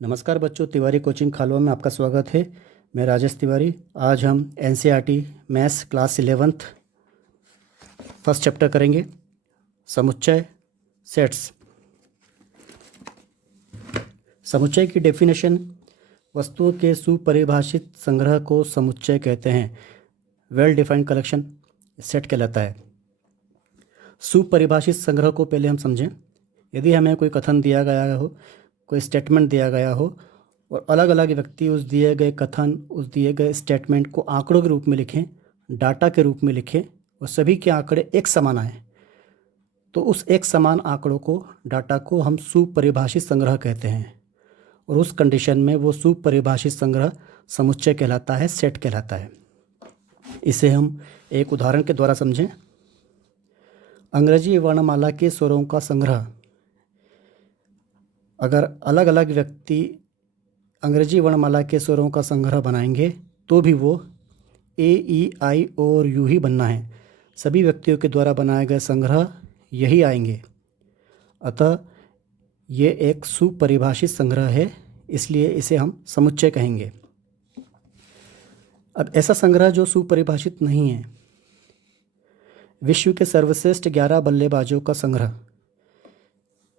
नमस्कार बच्चों, तिवारी कोचिंग खालवा में आपका स्वागत है। मैं राजेश तिवारी। आज हम NCERT maths class 11th first chapter करेंगे, समुच्चय सेट्स। समुच्चय की डेफिनेशन: वस्तुओं के सुपरिभाषित संग्रह को समुच्चय कहते हैं। वेल डिफाइंड कलेक्शन सेट कहलाता है। सुपरिभाषित संग्रह को पहले हम समझें। यदि हमें कोई कथन दिया गया हो, कोई स्टेटमेंट दिया गया हो और अलग अलग व्यक्ति उस दिए गए कथन, उस दिए गए स्टेटमेंट को आंकड़ों के रूप में लिखें, डाटा के रूप में लिखें और सभी के आंकड़े एक समान आए, तो उस एक समान आंकड़ों को, डाटा को हम सुपरिभाषित संग्रह कहते हैं। और उस कंडीशन में वो सुपरिभाषित संग्रह समुच्चय कहलाता है, सेट कहलाता है। इसे हम एक उदाहरण के द्वारा समझें। अंग्रेजी वर्णमाला के स्वरों का संग्रह। अगर अलग अलग व्यक्ति अंग्रेजी वर्णमाला के स्वरों का संग्रह बनाएंगे तो भी वो ए, ई, आई और यू ही बनना है। सभी व्यक्तियों के द्वारा बनाए गए संग्रह यही आएंगे। अतः ये एक सुपरिभाषित संग्रह है, इसलिए इसे हम समुच्चय कहेंगे। अब ऐसा संग्रह जो सुपरिभाषित नहीं है। विश्व के सर्वश्रेष्ठ 11 बल्लेबाजों का संग्रह।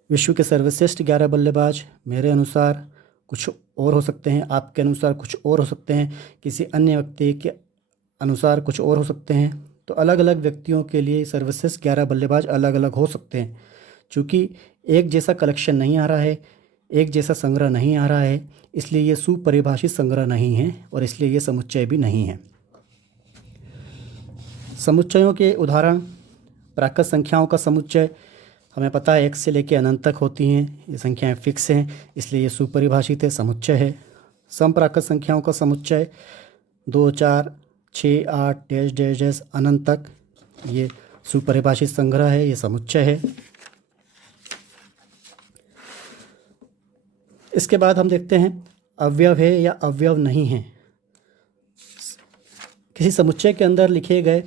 विश्व के सर्वश्रेष्ठ 11 बल्लेबाज मेरे अनुसार कुछ और हो सकते हैं, आपके अनुसार कुछ और हो सकते हैं, किसी अन्य व्यक्ति के अनुसार कुछ और हो सकते हैं। तो अलग अलग व्यक्तियों के लिए सर्वश्रेष्ठ 11 बल्लेबाज अलग अलग हो सकते हैं। चूँकि एक जैसा कलेक्शन नहीं आ रहा है, एक जैसा संग्रह नहीं आ रहा है, इसलिए ये सुपरिभाषित संग्रह नहीं है और इसलिए ये समुच्चय भी नहीं है। समुच्चयों के उदाहरण: प्राकृत संख्याओं का समुच्चय। हमें पता है 1 से लेकर अनंत तक होती हैं। ये संख्याएं फिक्स हैं, इसलिए ये सुपरिभाषित है, समुच्चय है। समप्राकृत संख्याओं का समुच्चय 2, 4, 6, 8 डैश डैश डैश अनंत तक, ये सुपरिभाषित संग्रह है, ये समुच्चय है। इसके बाद हम देखते हैं अवयव है या अवयव नहीं है। किसी समुच्चय के अंदर लिखे गए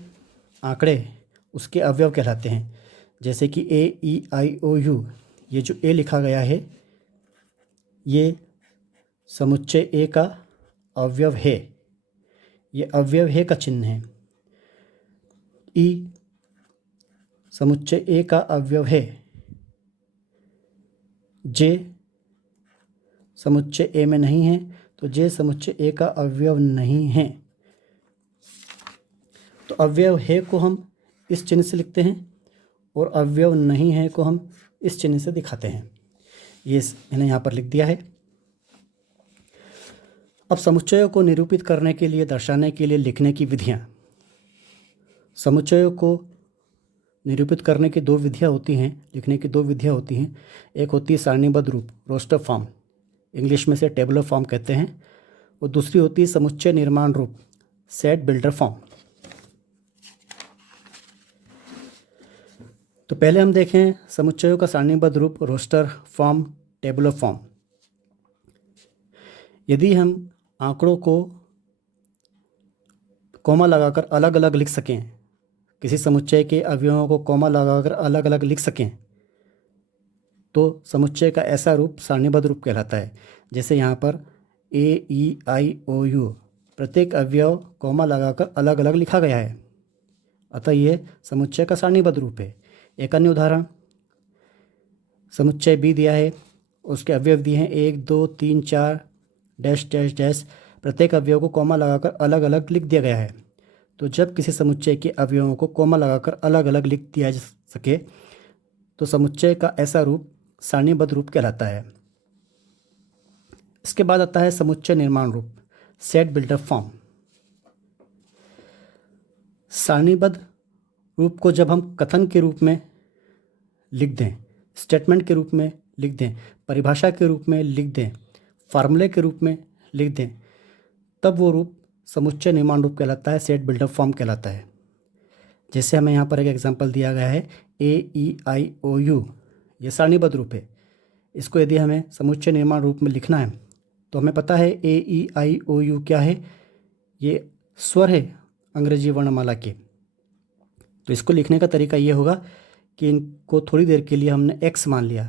आंकड़े उसके अवयव कहलाते हैं। जैसे कि ए, ई, आई, ओ, यू, ये जो ए लिखा गया है ये समुच्चय ए का अवयव है, ये अवयव है का चिन्ह है। ई समुच्चय ए का अवयव है। जे समुच्चय ए में नहीं है, तो जे समुच्चय ए का अवयव नहीं है। तो अवयव है को हम इस चिन्ह से लिखते हैं और अवयव नहीं है को हम इस चिन्ह से दिखाते हैं। ये मैंने यहाँ पर लिख दिया है। अब समुच्चयों को निरूपित करने के लिए, दर्शाने के लिए लिखने की विधियाँ। समुच्चयों को निरूपित करने की 2 विधियाँ होती हैं, लिखने की 2 विधियाँ होती हैं। एक होती है सारणीबद्ध रूप, रोस्टर फॉर्म, इंग्लिश में से टेबुलर फॉर्म कहते हैं, और दूसरी होती है समुच्चय निर्माण रूप, सेट बिल्डर फॉर्म। तो पहले हम देखें समुच्चयों का सारणीबद्ध रूप, रोस्टर फॉर्म, टेबुलर फॉर्म। यदि हम आंकड़ों को कॉमा लगाकर अलग अलग लिख सकें, किसी समुच्चय के अवयवों को कॉमा लगाकर अलग अलग लिख सकें, तो समुच्चय का ऐसा रूप सारणीबद्ध रूप कहलाता है। जैसे यहाँ पर ए, ई, आई, ओ, यू, प्रत्येक अवयव कॉमा लगाकर अलग अलग लिखा गया है, अतः ये समुच्चय का सारणीबद्ध रूप है। एक अन्य उदाहरण, समुच्चय बी दिया है, उसके अवयव दिए हैं 1, 2, 3, 4 डैश डैश डैश, प्रत्येक अवयव को कॉमा लगाकर अलग अलग लिख दिया गया है। तो जब किसी समुच्चय के अवयवों को कॉमा लगाकर अलग अलग लिख दिया जा सके तो समुच्चय का ऐसा रूप सारणीबद्ध रूप कहलाता है। इसके बाद आता है समुच्चय निर्माण रूप, सेट बिल्डर फॉर्म। सारणीबद्ध रूप को जब हम कथन के रूप में लिख दें, स्टेटमेंट के रूप में लिख दें, परिभाषा के रूप में लिख दें, फार्मूले के रूप में लिख दें, तब वो रूप समुच्चय निर्माण रूप कहलाता है, सेट बिल्डर फॉर्म कहलाता है। जैसे हमें यहाँ पर एक एग्जांपल दिया गया है ए, ई, आई, ओ, यू, ये सारणीबद्ध रूप है। इसको यदि हमें समुच्चय निर्माण रूप में लिखना है तो हमें पता है ए, ई, आई, ओ, यू क्या है, ये स्वर है अंग्रेजी वर्णमाला के। तो इसको लिखने का तरीका ये होगा कि इनको थोड़ी देर के लिए हमने एक्स मान लिया।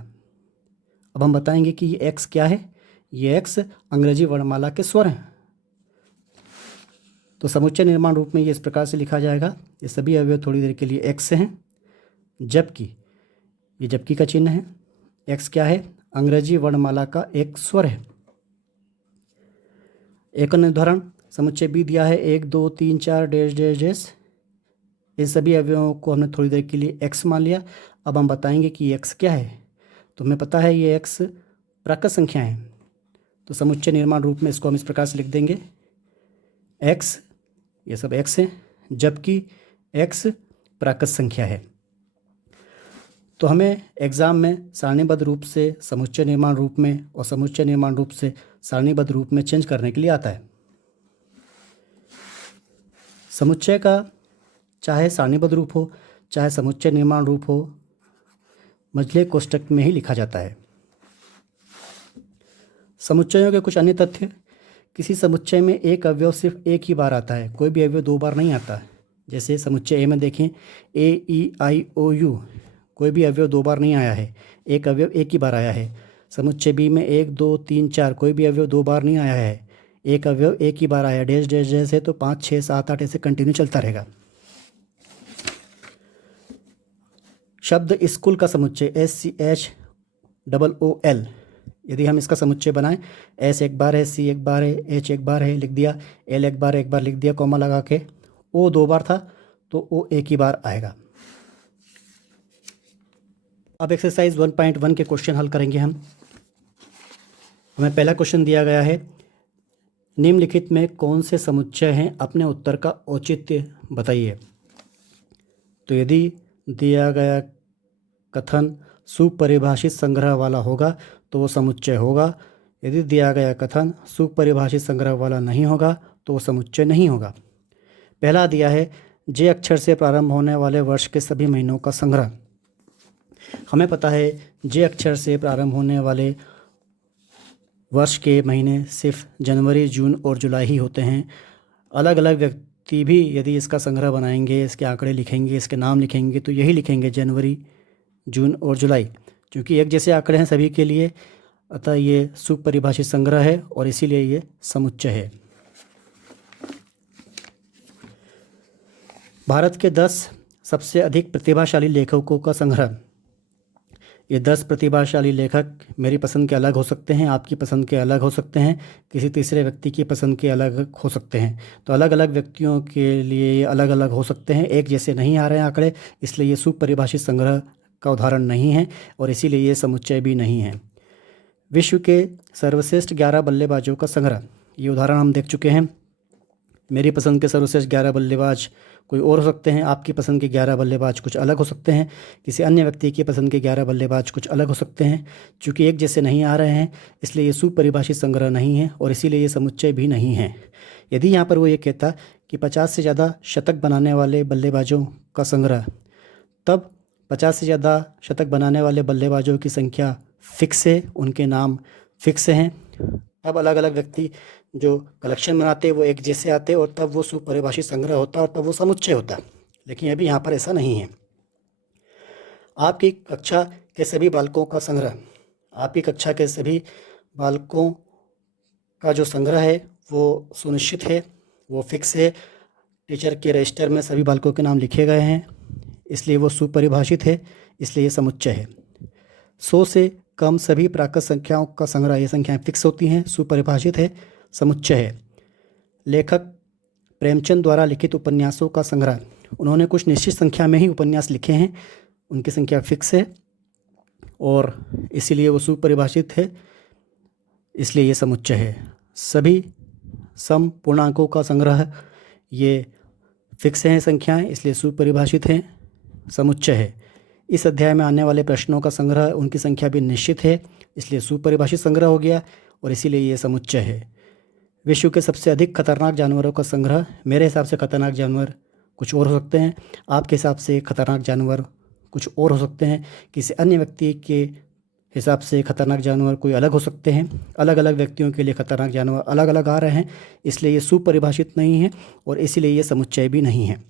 अब हम बताएंगे कि ये एक्स क्या है। ये एक्स अंग्रेजी वर्णमाला के स्वर हैं। तो समुच्चय निर्माण रूप में ये इस प्रकार से लिखा जाएगा, ये सभी अवयव थोड़ी देर के लिए एक्स हैं, जबकि ये जबकि का चिन्ह है। एक्स क्या है? अंग्रेजी वर्णमाला का एक स्वर है। एक अन्य उदाहरण समुच्चय बी दिया है 1 2 3 4 डैश डैश डैश। इन सभी अवयवों को हमने थोड़ी देर के लिए एक्स मान लिया। अब हम बताएंगे कि एक्स क्या है। तो हमें पता है ये एक्स प्राकृत संख्या है, तो समुच्चय निर्माण रूप में इसको हम इस प्रकार से लिख देंगे, एक्स, ये सब एक्स है, जबकि एक्स प्राकृत संख्या है। तो हमें एग्ज़ाम में सारणीबद्ध रूप से समुच्चय निर्माण रूप में और समुच्चय निर्माण रूप से सारणीबद्ध रूप में चेंज करने के लिए आता है। समुच्चय का चाहे सारणीबद्ध रूप हो चाहे समुच्चय निर्माण रूप हो, मझले कोष्ठक में ही लिखा जाता है। समुच्चयों के कुछ अन्य तथ्य। किसी समुच्चय में एक अवयव सिर्फ एक ही बार आता है, कोई भी अवयव दो बार नहीं आता। जैसे समुच्चय ए में देखें, ए ई आई ओ यू, कोई भी अवयव दो बार नहीं आया है, एक अवयव एक ही बार आया है। समुच्चय बी में 1 2 3 4, कोई भी अवयव दो बार नहीं आया है, एक अवयव एक ही बार आया। डैश डैश डैश है तो 5 6 7 8 ऐसे कंटिन्यू चलता रहेगा। शब्द स्कूल का समुच्चय SCHOOL, यदि हम इसका समुच्चय बनाएं, एस एक बार है, सी एक बार है, एच एक बार है, लिख दिया, एल एक बार लिख दिया कॉमा लगा के, ओ दो बार था तो ओ एक ही बार आएगा। अब एक्सरसाइज 1.1 के क्वेश्चन हल करेंगे हम। हमें पहला क्वेश्चन दिया गया है, निम्नलिखित में कौन से समुच्चय हैं, अपने उत्तर का औचित्य बताइए। तो यदि दिया गया कथन सुपरिभाषित संग्रह वाला होगा तो वो समुच्चय होगा। यदि दिया गया कथन सुपरिभाषित संग्रह वाला नहीं होगा तो वो समुच्चय नहीं होगा। पहला दिया है, जे अक्षर से प्रारंभ होने वाले वर्ष के सभी महीनों का संग्रह। हमें पता है जे अक्षर से प्रारंभ होने वाले वर्ष के महीने सिर्फ जनवरी, जून और जुलाई ही होते हैं। अलग अलग व्यक्ति भी यदि इसका संग्रह बनाएंगे, इसके आंकड़े लिखेंगे, इसके नाम लिखेंगे, तो यही लिखेंगे जनवरी, जून और जुलाई, क्योंकि एक जैसे आंकड़े हैं सभी के लिए, अतः ये सुपरिभाषित संग्रह है और इसीलिए ये समुच्चय है। भारत के 10 सबसे अधिक प्रतिभाशाली लेखकों का संग्रह। ये 10 प्रतिभाशाली लेखक मेरी पसंद के अलग हो सकते हैं, आपकी पसंद के अलग हो सकते हैं, किसी तीसरे व्यक्ति की पसंद के अलग हो सकते हैं। तो अलग अलग व्यक्तियों के लिए ये अलग अलग हो सकते हैं, एक जैसे नहीं आ रहे हैं आंकड़े, इसलिए ये सुपरिभाषित संग्रह का उदाहरण नहीं है और इसीलिए ये समुच्चय भी नहीं है। विश्व के सर्वश्रेष्ठ 11 बल्लेबाजों का संग्रह, ये उदाहरण हम देख चुके हैं। मेरी पसंद के सर्वश्रेष्ठ 11 बल्लेबाज कोई और हो सकते हैं, आपकी पसंद के 11 बल्लेबाज कुछ अलग हो सकते हैं, किसी अन्य व्यक्ति की पसंद के 11 बल्लेबाज कुछ अलग हो सकते हैं। चूँकि एक जैसे नहीं आ रहे हैं इसलिए ये सुपरिभाषित संग्रह नहीं है और इसीलिए ये समुच्चय भी नहीं है। यदि यहाँ पर वो ये कहता कि 50 से ज़्यादा शतक बनाने वाले बल्लेबाजों का संग्रह, तब 50 से ज़्यादा शतक बनाने वाले बल्लेबाजों की संख्या फिक्स है, उनके नाम फिक्स हैं। अब अलग अलग व्यक्ति जो कलेक्शन बनाते वो एक जैसे आते और तब वो सुपरिभाषित संग्रह होता और तब वो समुच्चय होता। लेकिन अभी यहाँ पर ऐसा नहीं है। आपकी कक्षा के सभी बालकों का संग्रह, आपकी कक्षा के सभी बालकों का जो संग्रह है वो सुनिश्चित है, वो फिक्स है, टीचर के रजिस्टर में सभी बालकों के नाम लिखे गए हैं, इसलिए वो सुपरिभाषित है, इसलिए ये समुच्चय है। 100 से कम सभी प्राकृत संख्याओं का संग्रह, ये संख्याएं फिक्स होती हैं, सुपरिभाषित है, समुच्चय है। लेखक प्रेमचंद द्वारा लिखित उपन्यासों का संग्रह, उन्होंने कुछ निश्चित संख्या में ही उपन्यास लिखे हैं, उनकी संख्या फिक्स है और इसीलिए वो सुपरिभाषित है, इसलिए ये समुच्चय है। सभी सम पूर्णांकों का संग्रह, ये फिक्स हैं संख्याएं, इसलिए सुपरिभाषित हैं, समुच्चय है। इस अध्याय में आने वाले प्रश्नों का संग्रह, उनकी संख्या भी निश्चित है, इसलिए सुपरिभाषित संग्रह हो गया और इसीलिए ये समुच्चय है। विश्व के सबसे अधिक खतरनाक जानवरों का संग्रह, मेरे हिसाब से खतरनाक जानवर कुछ और हो सकते हैं, आपके हिसाब से खतरनाक जानवर कुछ और हो सकते हैं, किसी अन्य व्यक्ति के हिसाब से खतरनाक जानवर कोई अलग हो सकते हैं। अलग अलग व्यक्तियों के लिए खतरनाक जानवर अलग अलग आ रहे हैं, इसलिए ये सुपरिभाषित नहीं है और इसीलिए ये समुच्चय भी नहीं है।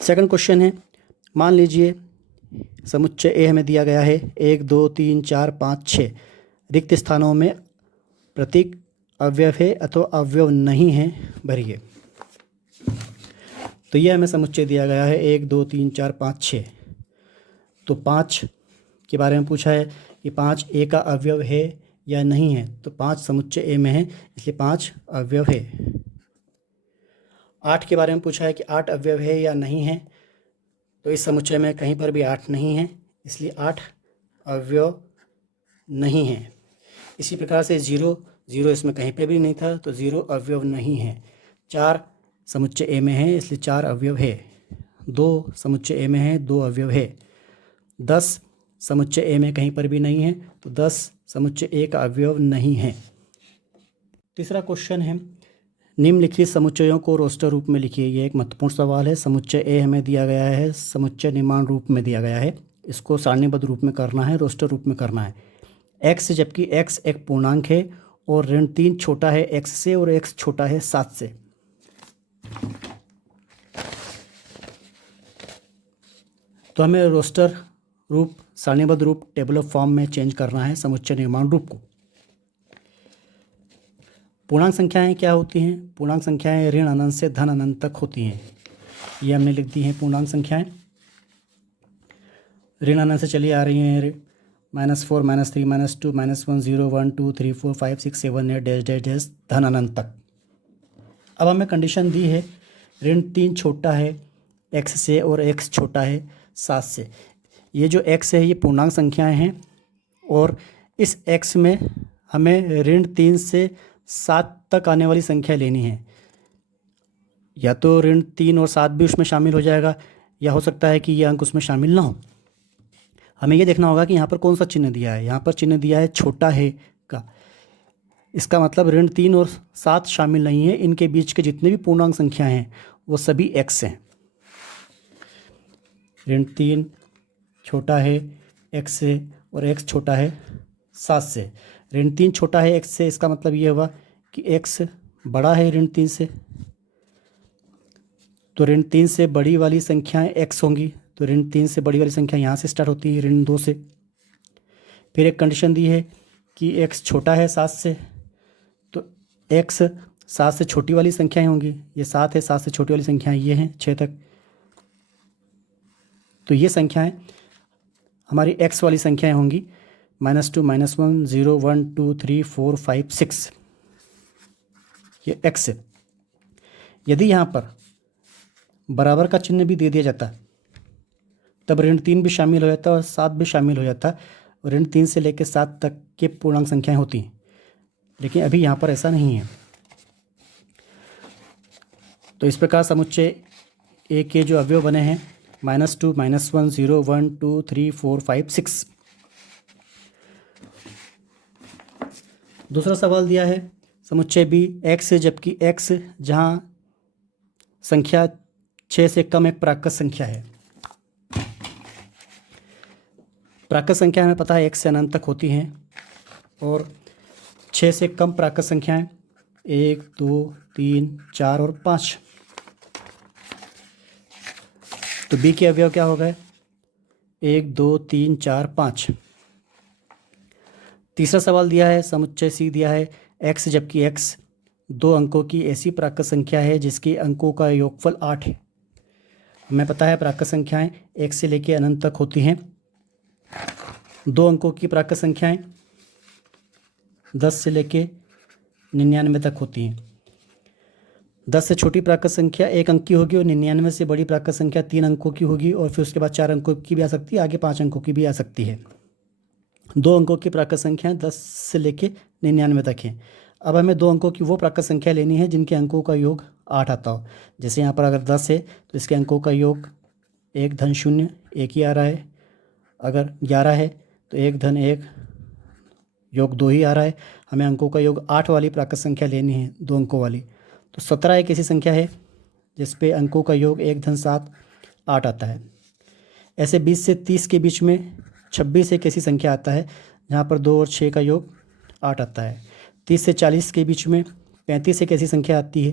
सेकंड क्वेश्चन है, मान लीजिए समुच्चय ए हमें दिया गया है 1 2 3 4 5 6, रिक्त स्थानों में प्रतीक अवयव है अथवा अवयव नहीं है भरिए। तो ये हमें समुच्चय दिया गया है 1 2 3 4 5 6। तो 5 के बारे में पूछा है कि 5 ए का अवयव है या नहीं है, तो 5 समुच्चय ए में है इसलिए 5 अवयव है। 8 के बारे में पूछा है कि 8 अवयव है या नहीं है, तो इस समुच्चय में कहीं पर भी 8 नहीं है इसलिए 8 अवयव नहीं है। इसी प्रकार से 0 0 इसमें कहीं पे भी नहीं था तो 0 अवयव नहीं है। 4 समुच्चय ए में है इसलिए 4 अवयव है। 2 समुच्चय ए में है 2 अवयव है। 10 समुच्चय ए में कहीं पर भी नहीं है तो 10 समुच्चय ए का अवयव नहीं है। तीसरा क्वेश्चन है निम्नलिखित समुच्चयों को रोस्टर रूप में लिखिए। ये एक महत्वपूर्ण सवाल है। समुच्चय ए हमें दिया गया है, समुच्चय निर्माण रूप में दिया गया है, इसको सारणीबद्ध रूप में करना है, रोस्टर रूप में करना है। x जबकि x एक पूर्णांक है और ऋण 3 छोटा है x से और x छोटा है 7 से। तो हमें रोस्टर रूप, सारणीबद्ध रूप, टेबल ऑफ फॉर्म में चेंज करना है समुच्चय निर्माण रूप को। पूर्णांक संख्याएं क्या होती हैं? पूर्णांक संख्याएं ऋण अनंत से धन अनंत तक होती हैं। ये हमने लिख दी हैं पूर्णांक संख्याएं। ऋण अनंत से चली आ रही हैं -4 -3 -2 -1 0 1 2 3 4 5 6 7 8 डैश डैश डैश धन अनंत तक। अब हमें कंडीशन दी है ऋण 3 छोटा है x से और x छोटा है 7 से। ये जो x है ये पूर्णांक संख्याएं हैं और इस x में हमें ऋण 3 से 7 तक आने वाली संख्या लेनी है। या तो ऋण 3 और 7 भी उसमें शामिल हो जाएगा या हो सकता है कि ये अंक उसमें शामिल ना हो। हमें ये देखना होगा कि यहाँ पर कौन सा चिन्ह दिया है। यहाँ पर चिन्ह दिया है छोटा है का, इसका मतलब ऋण 3 और 7 शामिल नहीं है। इनके बीच के जितने भी पूर्णांक संख्या हैं वो सभी x हैं। ऋण 3 छोटा है x से और x छोटा है 7 से। ऋण 3 छोटा है x से, इसका मतलब ये हुआ कि x बड़ा है ऋण 3 से, तो ऋण 3 से बड़ी वाली संख्याएं x होंगी। तो ऋण 3 से बड़ी वाली संख्या यहाँ से स्टार्ट होती है ऋण 2 से। फिर एक कंडीशन दी है कि x छोटा है 7 से, तो x 7 से छोटी वाली संख्याएं होंगी। ये 7 है, 7 से छोटी वाली संख्याएं ये हैं 6 तक। तो ये संख्याएं हमारी x वाली संख्याएं होंगी -2 -1 0 1 2 3 4 5 6। ये x है। यदि यहाँ पर बराबर का चिन्ह भी दे दिया जाता तब ऋण 3 भी शामिल हो जाता और 7 भी शामिल हो जाता और ऋण 3 से लेकर 7 तक के पूर्णांक संख्याएं होती हैं, लेकिन अभी यहाँ पर ऐसा नहीं है। तो इस प्रकार समुच्चय ए के जो अवयव बने हैं -2 -1 0 1 2 3 4 5 6। दूसरा सवाल दिया है समुच्चय बी x है जबकि x जहाँ संख्या 6 से कम एक प्राकृत संख्या है। प्राकृत संख्या हमें पता है x से अनंत तक होती हैं और 6 से कम प्राकृत संख्याएं 1 2 3 4 और 5। तो b के अवयव क्या हो गए 1 2 3 4 5। तीसरा सवाल दिया है समुच्चय सी दिया है x जबकि x 2 अंकों की ऐसी प्राकृत संख्या है जिसके अंकों का योगफल 8 है। हमें पता है प्राकृत संख्याएं 1 से लेकर अनंत तक होती हैं। 2 अंकों की प्राकृत संख्याएं 10 से लेकर 99 तक होती हैं। 10 से छोटी प्राकृत संख्या 1 अंक की होगी और 99 से बड़ी प्राकृत संख्या 3 अंकों की होगी और फिर उसके बाद 4 अंकों की भी आ सकती है, आगे 5 अंकों की भी आ सकती है। 2 अंकों की प्राकृत संख्याएं 10 से लेकर 99 तक हैं। अब हमें 2 अंकों की वो प्राकृत संख्या लेनी है जिनके अंकों का योग 8 आता हो। जैसे यहाँ पर अगर 10 है तो इसके अंकों का योग 1 धन 0 1 ही आ रहा है। अगर 11 है तो 1 धन 1 योग 2 ही आ रहा है। हमें अंकों का योग 8 वाली प्राकृत संख्या लेनी है, 2 अंकों वाली। तो 17 एक ऐसी संख्या है जिस पे अंकों का योग 1 धन 7 8 आता है। ऐसे 20 से 30 के बीच में 26 एक ऐसी संख्या आता है जहाँ पर 2 और 6 का योग 8 आता है। 30 से 40 के बीच में 35 एक ऐसी संख्या आती है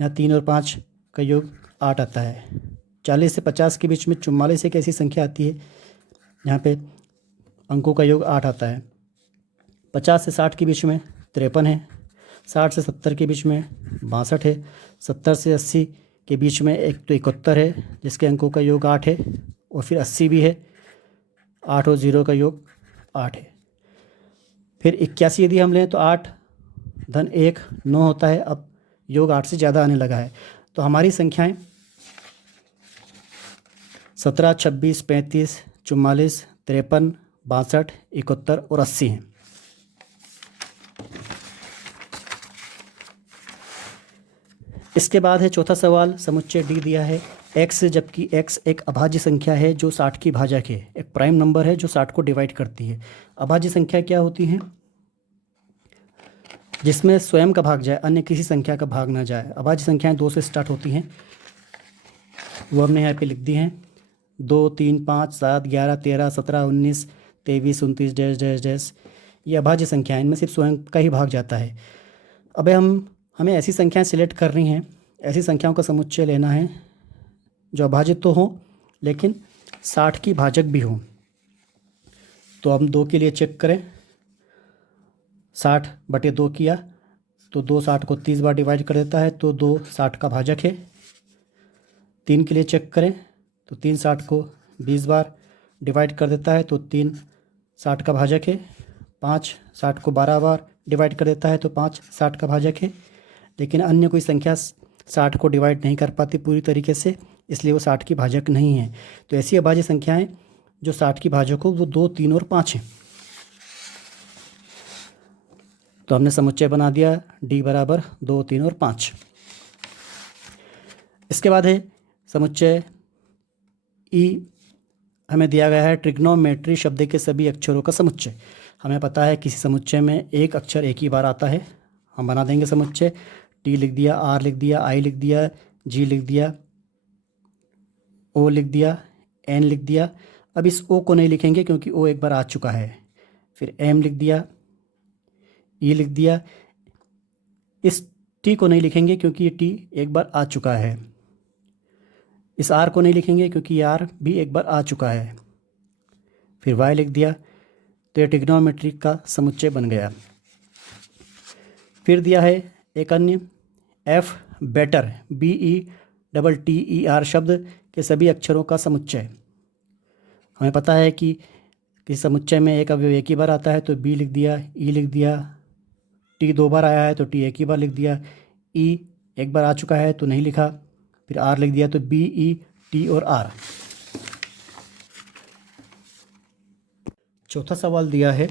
जहाँ 3 और 5 का योग 8 आता है। 40 से 50 के बीच में 44 एक ऐसी संख्या आती है जहाँ पे अंकों का योग 8 आता है। 50 से 60 के बीच में 53 है, 60 से 70 के बीच में 62 है, 70 से 80 के बीच में एक तो 71 है जिसके अंकों का योग 8 है, और फिर 80 भी है, 8 और 0 का योग 8 है। फिर 81 यदि हम लें तो 8 धन 1 9 होता है। अब योग 8 से ज़्यादा आने लगा है, तो हमारी संख्याएं 17, 26, 35, 44, 53, 62, 71 और 80 हैं। इसके बाद है चौथा सवाल, समुच्चय डी दिया है x, जबकि x एक अभाज्य संख्या है जो 60 की भाजक है, एक प्राइम नंबर है जो 60 को डिवाइड करती है। अभाज्य संख्या क्या होती है? जिसमें स्वयं का भाग जाए, अन्य किसी संख्या का भाग ना जाए। अभाज्य संख्याएं 2 से स्टार्ट होती हैं, वो हमने यहाँ पे लिख दी हैं। 2, 3, 5, 7, 11, 13, 17, 19, 23, 29 डैश डैश डैश, ये अभाज्य संख्याएं, इनमें सिर्फ स्वयं का ही भाग जाता है। अब हमें ऐसी संख्याएं सिलेक्ट करनी हैं, ऐसी संख्याओं का समुच्चय लेना है जो अभाजित तो हो लेकिन 60 की भाजक भी हो। तो हम 2 के लिए चेक करें, 60/2 किया तो 2 60 को 30 बार डिवाइड कर देता है, तो 2 60 का भाजक है। 3 के लिए चेक करें तो 3 60 को 20 बार डिवाइड कर देता है, तो 3 60 का भाजक है। 5 60 को 12 बार डिवाइड कर देता है, तो 5 60 का भाजक है। लेकिन अन्य कोई संख्या 60 को डिवाइड नहीं कर पाती पूरी तरीके से, इसलिए वो 60 की भाजक नहीं है। तो ऐसी अभाज्य संख्याएं जो 60 की भाजक हो वो 2, 3 और 5 हैं। तो हमने समुच्चय बना दिया d बराबर 2, 3 और 5। इसके बाद है समुच्चय ई, हमें दिया गया है ट्रिग्नोमेट्री शब्द के सभी अक्षरों का समुच्चय। हमें पता है किसी समुच्चय में एक अक्षर एक ही बार आता है, हम बना देंगे समुच्चय। टी लिख दिया, आर लिख दिया, आई लिख दिया, जी लिख दिया, ओ लिख दिया, एन लिख दिया। अब इस ओ को नहीं लिखेंगे क्योंकि ओ एक बार आ चुका है। फिर एम लिख दिया, ई लिख दिया। इस टी को नहीं लिखेंगे क्योंकि ये टी एक बार आ चुका है। इस आर को नहीं लिखेंगे क्योंकि ये आर भी एक बार आ चुका है। फिर वाई लिख दिया, तो ये ट्रिग्नोमेट्री का समुच्चय बन गया। फिर दिया है एक अन्य एफ बेटर, BETTER शब्द के सभी अक्षरों का समुच्चय। हमें पता है कि किसी समुच्चय में एक अवयव एक ही बार आता है, तो बी लिख दिया, ई लिख दिया। टी 2 बार आया है तो टी एक ही बार लिख दिया। ई एक बार आ चुका है तो नहीं लिखा। फिर आर लिख दिया, तो BET और आर। चौथा सवाल दिया है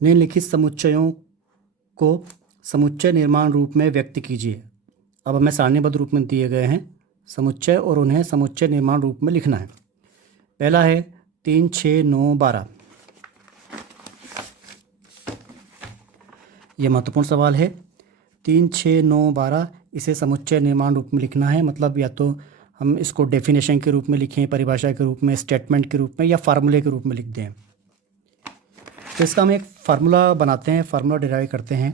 निम्नलिखित समुच्चयों को समुच्चय निर्माण रूप में व्यक्त कीजिए। अब हमें सारणीबद्ध रूप में दिए गए हैं समुच्चय और उन्हें समुच्चय निर्माण रूप में लिखना है। पहला है 3, 6, 9, 12। यह महत्वपूर्ण सवाल है। 3, 6, 9, 12 इसे समुच्चय निर्माण रूप में लिखना है। मतलब या तो हम इसको डेफिनेशन के रूप में लिखें, परिभाषा के रूप में, स्टेटमेंट के रूप में, या फार्मूले के रूप में लिख दें। तो इसका हम एक फार्मूला बनाते हैं, फार्मूला डिराइव करते हैं।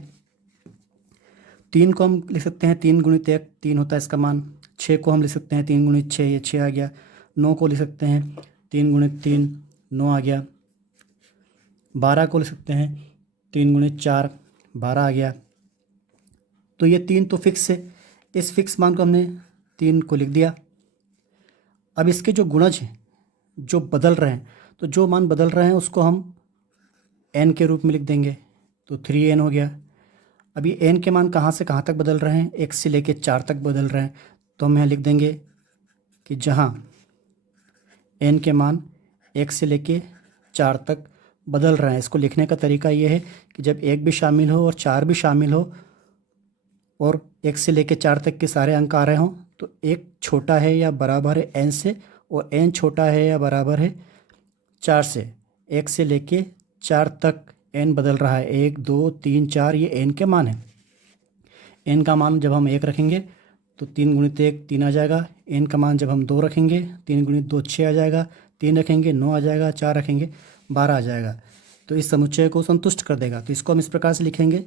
3 को हम लिख सकते हैं 3 गुणित 1, 3 होता है इसका मान। 6 को हम लिख सकते हैं 3 गुणित 6, ये 6 आ गया। 9 को लिख सकते हैं 3 गुणित 3, 9 आ गया। 12 को लिख सकते हैं 3 गुणित 4, 12 आ गया। तो ये 3 तो फिक्स है, इस फिक्स मान को हमने 3 को लिख दिया। अब इसके जो गुणज हैं जो बदल रहे हैं, तो जो मान बदल रहे हैं उसको हम n के रूप में लिख देंगे, तो 3n हो गया। अब ये n के मान कहाँ से कहाँ तक बदल रहे हैं? 1 से लेके 4 तक बदल रहे हैं। तो हम यहाँ लिख देंगे कि जहाँ n के मान 1 से लेके 4 तक बदल रहे हैं, इसको लिखने का तरीका ये है कि जब 1 भी शामिल हो और 4 भी शामिल हो और 1 से लेके 4 तक के सारे अंक आ रहे हों, तो 1 छोटा है या बराबर है n से, और n छोटा है या बराबर है 4 से। 1 से लेके 4 तक n बदल रहा है, 1, 2, 3, 4, ये n के मान है। n का मान जब हम 1 रखेंगे तो 3 गुणित 1 3 आ जाएगा। n का मान जब हम 2 रखेंगे, 3 गुणित 2 6 आ जाएगा। 3 रखेंगे 9 आ जाएगा। 4 रखेंगे 12 आ जाएगा। तो इस समुच्चय को संतुष्ट कर देगा। तो इसको हम इस प्रकार से लिखेंगे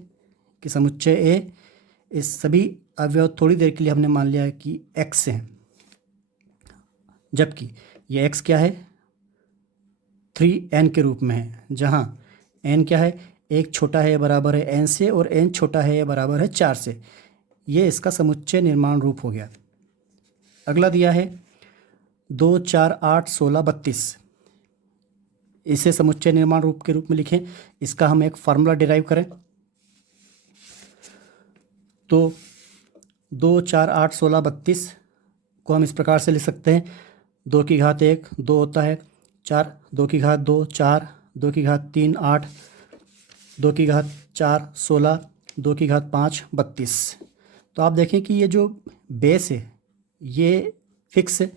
कि समुच्चय ए, इस सभी अवयव थोड़ी देर के लिए हमने मान लिया कि x हैं, जबकि ये x क्या है 3n के रूप में है, जहाँ n क्या है एक छोटा है बराबर है n से और n छोटा है बराबर है 4 से। ये इसका समुच्चय निर्माण रूप हो गया। अगला दिया है 2 4 8 16 32। इसे समुच्चय निर्माण रूप के रूप में लिखें। इसका हम एक फार्मूला डिराइव करें तो 2 4 8 16 32 को हम इस प्रकार से लिख सकते हैं। 2 की घात 1 2 होता है, 4 2 की घात 2 4 2 की घात 3 8 2 की घात 4 16 2 की घात 5 32। तो आप देखें कि ये जो बेस है ये फिक्स है,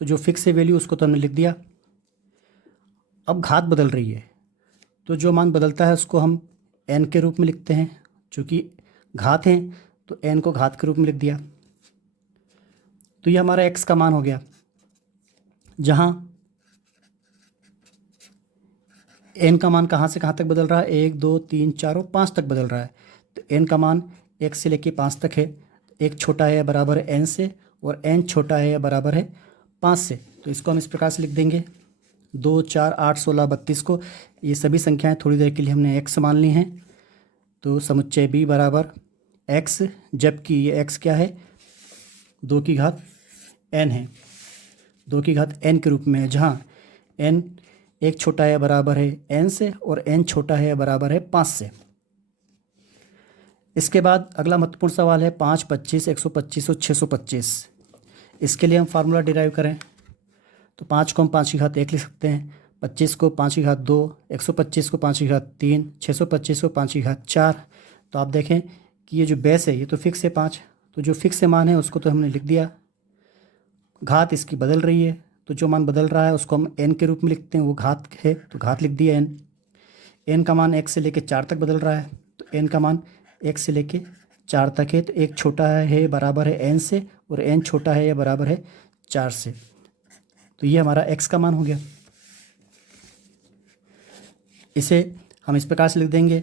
तो जो फिक्स है वैल्यू उसको तो हमने लिख दिया। अब घात बदल रही है तो जो मान बदलता है उसको हम n के रूप में लिखते हैं। चूँकि घात हैं तो n को घात के रूप में लिख दिया। तो ये हमारा x का मान हो गया, जहाँ n का मान कहाँ से कहाँ तक बदल रहा है, 1 2 3 4 और 5 तक बदल रहा है। तो n का मान 1 से लेके 5 तक है। एक छोटा है बराबर है n से और n छोटा है बराबर है 5 से। तो इसको हम इस प्रकार से लिख देंगे 2 4 8 16 32 को। ये सभी संख्याएं थोड़ी देर के लिए हमने x मान ली हैं। तो समुच्चय b बराबर x, जबकि ये x क्या है 2 की घात n है, 2 की घात n के रूप में है, जहाँ n एक छोटा है बराबर है n से और n छोटा है बराबर है 5 से। इसके बाद अगला महत्वपूर्ण सवाल है 5 25 125 और 625। इसके लिए हम फार्मूला डिराइव करें तो 5 को हम 5 की घात 1 लिख सकते हैं, 25 को 5 की घात 2, 125 को 5 की घात 3, 625 को 5 की घात 4। तो आप देखें कि ये जो बेस है ये तो फिक्स है 5, तो जो फिक्स मान है उसको तो हमने लिख दिया। घात इसकी बदल रही है तो जो मान बदल रहा है उसको हम n के रूप में लिखते हैं, वो घात है तो घात लिख दिया n का मान 1 से लेके 4 तक बदल रहा है तो n का मान 1 से लेके 4 तक है। तो एक छोटा है बराबर है n से और n छोटा है बराबर है 4 से। तो ये हमारा x का मान हो गया। इसे हम इस प्रकार से लिख देंगे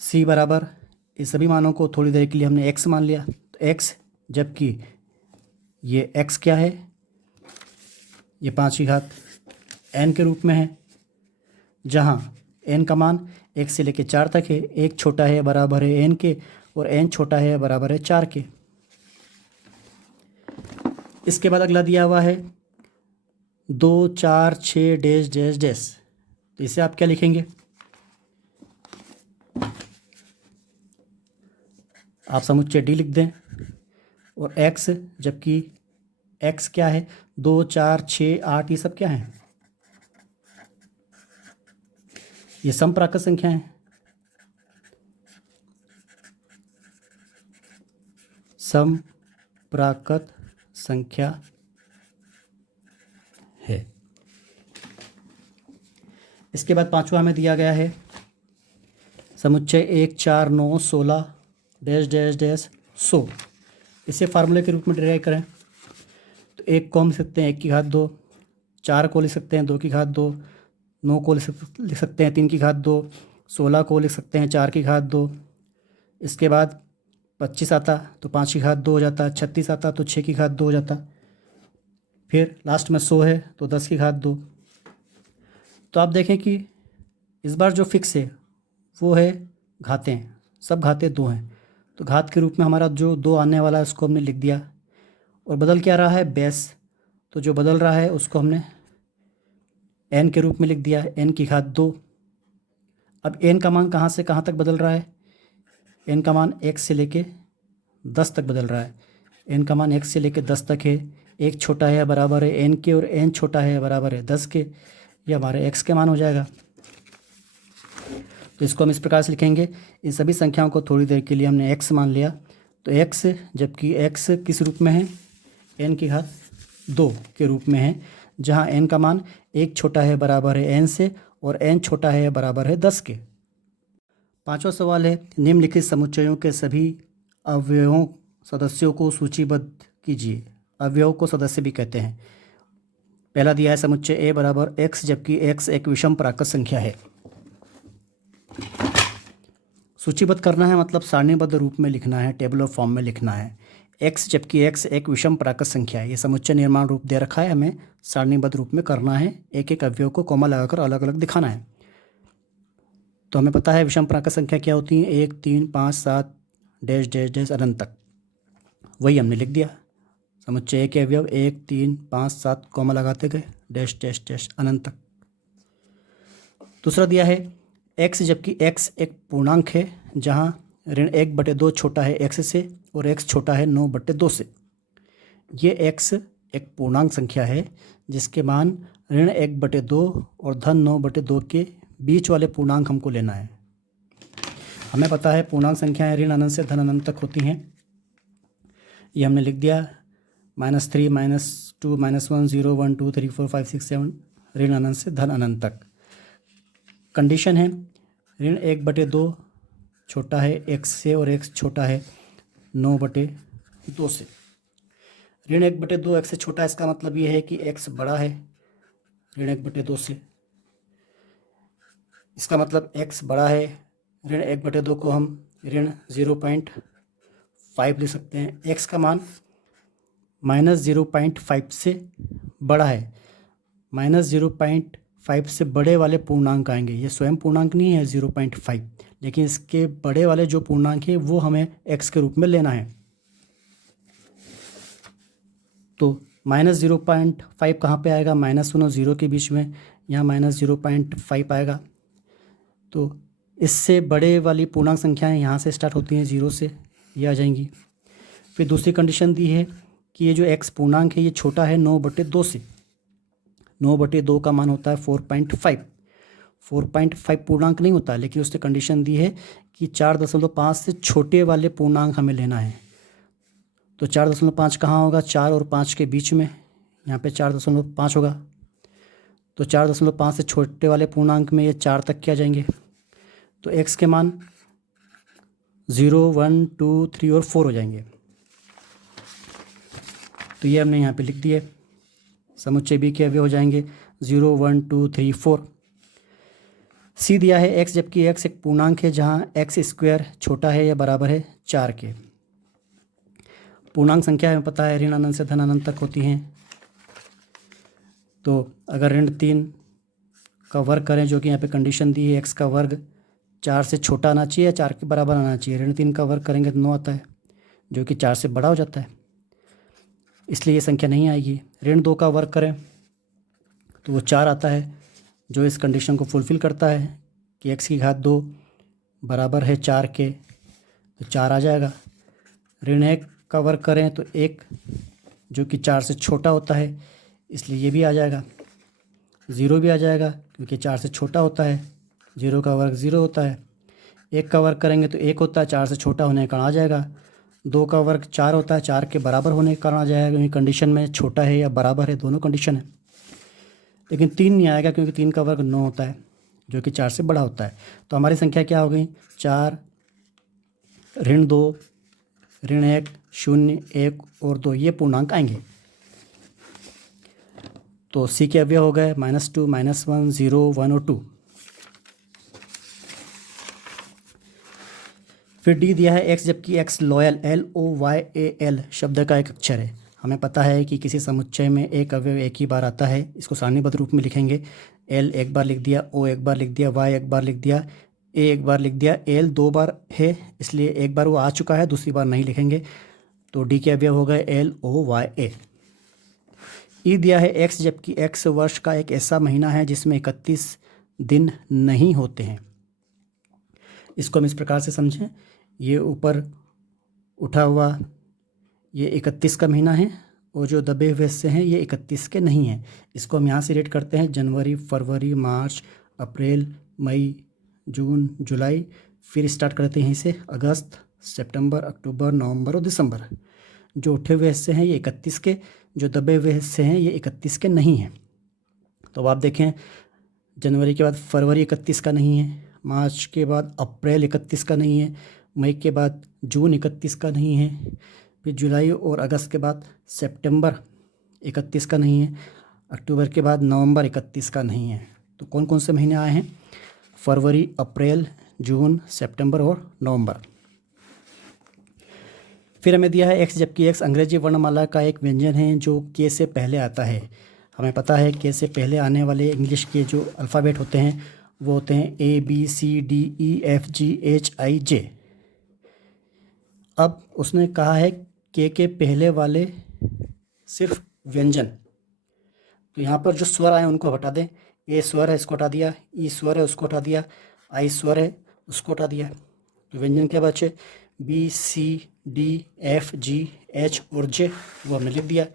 c बराबर, इस सभी मानों को थोड़ी देर के लिए हमने x मान लिया तो x, जबकि ये x क्या है, ये 5 की घात n के रूप में है, जहाँ n का मान 1 से लेके 4 तक है। एक छोटा है बराबर है n के और n छोटा है बराबर है 4 के। इसके बाद अगला दिया हुआ है 2 4 6 डैश डैश डैश। तो इसे आप क्या लिखेंगे, आप समुच्चय d लिख दें और x, जबकि x क्या है 2 4 6 8 ये सब क्या है, ये समप्राकृत संख्या है। समप्राकृत संख्या है। इसके बाद पांचवा हमें दिया गया है समुच्चय 1 4 9 16 डैश डैश डैश 100। इसे फार्मूले के रूप में डिराइव करें तो 1 को हम लिख सकते हैं 1 की घात 2, 4 को लिख सकते हैं 2 की घात 2, 9 को लिख सकते हैं 3 की घात 2, 16 को लिख सकते हैं 4 की घात 2। इसके बाद 25 आता तो 5 की घात 2 हो जाता, 36 आता तो 6 की घात 2 हो जाता, फिर लास्ट में 100 है तो 10 की घात 2। तो आप देखें कि इस बार जो फिक्स है वो है घातें, सब घातें 2 हैं। तो घात के रूप में हमारा जो 2 आने वाला है उसको हमने लिख दिया। और बदल क्या रहा है, बेस, तो जो बदल रहा है उसको हमने n के रूप में लिख दिया, n की घात 2। अब n का मान कहाँ से कहाँ तक बदल रहा है, n का मान 1 से लेके 10 तक बदल रहा है। n का मान 1 से लेके 10 तक है। एक छोटा है बराबर है n के और n छोटा है बराबर है 10 के। ये हमारे x के मान हो जाएगा। तो इसको हम इस प्रकार से लिखेंगे, इन सभी संख्याओं को थोड़ी देर के लिए हमने x मान लिया तो x, जबकि x किस रूप में है, n की घात 2 के रूप में है, जहाँ n का मान 1 छोटा है बराबर है n से और n छोटा है बराबर है 10 के। पांचवा सवाल है निम्नलिखित समुच्चयों के सभी अवयवों सदस्यों को सूचीबद्ध कीजिए। अवयव को सदस्य भी कहते हैं। पहला दिया है समुच्चय a बराबर x, जबकि x एक विषम प्राकृत संख्या है। सूचीबद्ध करना है मतलब सारणीबद्ध रूप में लिखना है, टेबल फॉर्म में लिखना है। x, जबकि x एक विषम प्राकृत संख्या है। ये समुच्चय निर्माण रूप दे रखा है, हमें सारणीबद्ध रूप में करना है, एक एक अवयव को कॉमा लगाकर अलग अलग दिखाना है। तो हमें पता है विषम पूर्णांक संख्या क्या होती है, 1 3 5 7 डैश डैश डैश अनंत तक। वही हमने लिख दिया, समुच्चय के अवयव 1 3 5 7 कॉमा लगाते गए डैश डैश डैश अनंत तक। दूसरा दिया है x, जबकि x एक पूर्णांक है जहाँ ऋण 1/2 छोटा है x से और x छोटा है 9/2 से। ये x एक पूर्णांक संख्या है जिसके मान ऋण 1/2 और धन 9/2 के बीच वाले पूर्णांक हमको लेना है। हमें पता है पूर्णांक संख्याएं ऋण अनंत से धन अनंत तक होती हैं। ये हमने लिख दिया, -3 -2 -1 0 1 2 3 4 5 6 7 ऋण अनंत से धन अनंत तक। कंडीशन है ऋण 1/2 छोटा है x से और x छोटा है 9/2 से। ऋण 1/2 x से छोटा है, इसका मतलब ये है कि x बड़ा है ऋण 1/2 से। इसका मतलब x बड़ा है, ऋण 1/2 को हम ऋण 0.5 ले सकते हैं। x का मान -0.5 से बड़ा है, -0.5 से बड़े वाले पूर्णांक आएंगे। ये स्वयं पूर्णांक नहीं है 0.5, लेकिन इसके बड़े वाले जो पूर्णांक है वो हमें x के रूप में लेना है। तो -0.5 कहाँ पे आएगा, -1 और 0 के बीच में, यहाँ -0.5 आएगा। तो इससे बड़े वाली पूर्णांक संख्याएं यहाँ से स्टार्ट होती हैं 0 से, ये आ जाएंगी। फिर दूसरी कंडीशन दी है कि ये जो x पूर्णांक है ये छोटा है 9/2 से। 9/2 का मान होता है 4.5। 4.5 पूर्णांक नहीं होता, लेकिन उसने कंडीशन दी है कि 4.5 से छोटे वाले पूर्णांक हमें लेना है। तो 4.5 कहाँ होगा, 4 और 5 के बीच में, यहाँ पे 4.5 होगा। तो 4.5 से छोटे वाले पूर्णांक में ये 4 तक के आ जाएंगे। तो x के मान 0 1 2 3 और 4 हो जाएंगे। तो ये हमने यहाँ पे लिख दिए, समुच्चय b के अवयव हो जाएंगे 0 1 2 3 4। c दिया है x, जबकि x एक पूर्णांक है जहाँ x² छोटा है या बराबर है 4 के। पूर्णांक संख्या हमें पता है ऋण अनंत से धन अनंत तक होती हैं। तो अगर ऋण 3 का वर्ग करें, जो कि यहाँ पे कंडीशन दी है, x का वर्ग 4 से छोटा आना चाहिए या 4 के बराबर आना चाहिए। ऋण 3 का वर्ग करेंगे तो 9 आता है, जो कि 4 से बड़ा हो जाता है, इसलिए ये संख्या नहीं आएगी। ऋण 2 का वर्ग करें तो वो 4 आता है, जो इस कंडीशन को फुलफ़िल करता है कि x की घात 2 बराबर है 4 के, तो 4 आ जाएगा। ऋण 1 का वर्ग करें तो 1, जो कि 4 से छोटा होता है, इसलिए ये भी आ जाएगा। 0 भी आ जाएगा क्योंकि 4 से छोटा होता है, 0 का वर्ग 0 होता है। 1 का वर्ग करेंगे तो 1 होता है, 4 से छोटा होने के कारण आ जाएगा। 2 का वर्ग 4 होता है, 4 के बराबर होने के कारण आ जाएगा, क्योंकि कंडीशन में छोटा है या बराबर है, दोनों कंडीशन है। लेकिन 3 नहीं आएगा क्योंकि 3 का वर्ग 9 होता है, जो कि 4 से बड़ा होता है। तो हमारी संख्या क्या हो गई, 4 ऋण 2 ऋण 1 0 1 और 2, ये पूर्णांक आएंगे। तो सी के अवयव हो गए -2 -1 0 1 और 2। फिर डी दिया है x, जबकि x लॉयल LOYAL शब्द का एक अक्षर है। हमें पता है कि किसी समुच्चय में एक अवयव एक ही बार आता है, इसको सारणीबद्ध रूप में लिखेंगे। L एक बार लिख दिया, O एक बार लिख दिया, Y एक बार लिख दिया, A एक बार लिख दिया। L 2 बार है, इसलिए एक बार वो आ चुका है, दूसरी बार नहीं लिखेंगे। तो डी के अवयव हो गए LOYA। ई दिया है x, जबकि x वर्ष का एक ऐसा महीना है जिसमें 31 दिन नहीं होते हैं। इसको हम इस प्रकार से समझें, ये ऊपर उठा हुआ ये 31 का महीना है, और जो दबे हुए हिस्से हैं ये 31 के नहीं हैं। इसको हम यहाँ से रेट करते हैं जनवरी, फरवरी, मार्च, अप्रैल, मई, जून, जुलाई, फिर स्टार्ट करते हैं यहीं से अगस्त, सितंबर, अक्टूबर, नवंबर और दिसंबर। जो उठे हुए हिस्से हैं ये 31 के, जो दबे हुए हिस्से हैं ये 31 के नहीं हैं। तो अब आप देखें, जनवरी के बाद फरवरी 31 का नहीं है, मार्च के बाद अप्रैल 31 का नहीं है, मई के बाद जून 31 का नहीं है, फिर जुलाई और अगस्त के बाद सितंबर 31 का नहीं है, अक्टूबर के बाद नवंबर 31 का नहीं है। तो कौन कौन से महीने आए हैं, फरवरी, अप्रैल, जून, सितंबर और नवंबर। फिर हमें दिया है x, जबकि x अंग्रेजी वर्णमाला का एक व्यंजन है जो k से पहले आता है। हमें पता है k से पहले आने वाले इंग्लिश के जो अल्फ़ाबेट होते हैं वो होते हैं ABCDEFGHIJ। अब उसने कहा है के पहले वाले सिर्फ व्यंजन, तो यहाँ पर जो स्वर आए उनको हटा दें। ए स्वर है, इसको हटा दिया। ई स्वर है, उसको हटा दिया। आई स्वर है, उसको हटा दिया। तो व्यंजन क्या बचे? BCDFGH और J, वो हमने लिख दिया।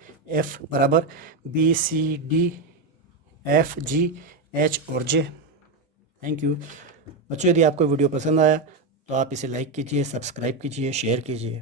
F बराबर BCDFGH और J। थैंक यू बच्चों। यदि आपको वीडियो पसंद आया तो आप इसे लाइक कीजिए, सब्सक्राइब कीजिए, शेयर कीजिए।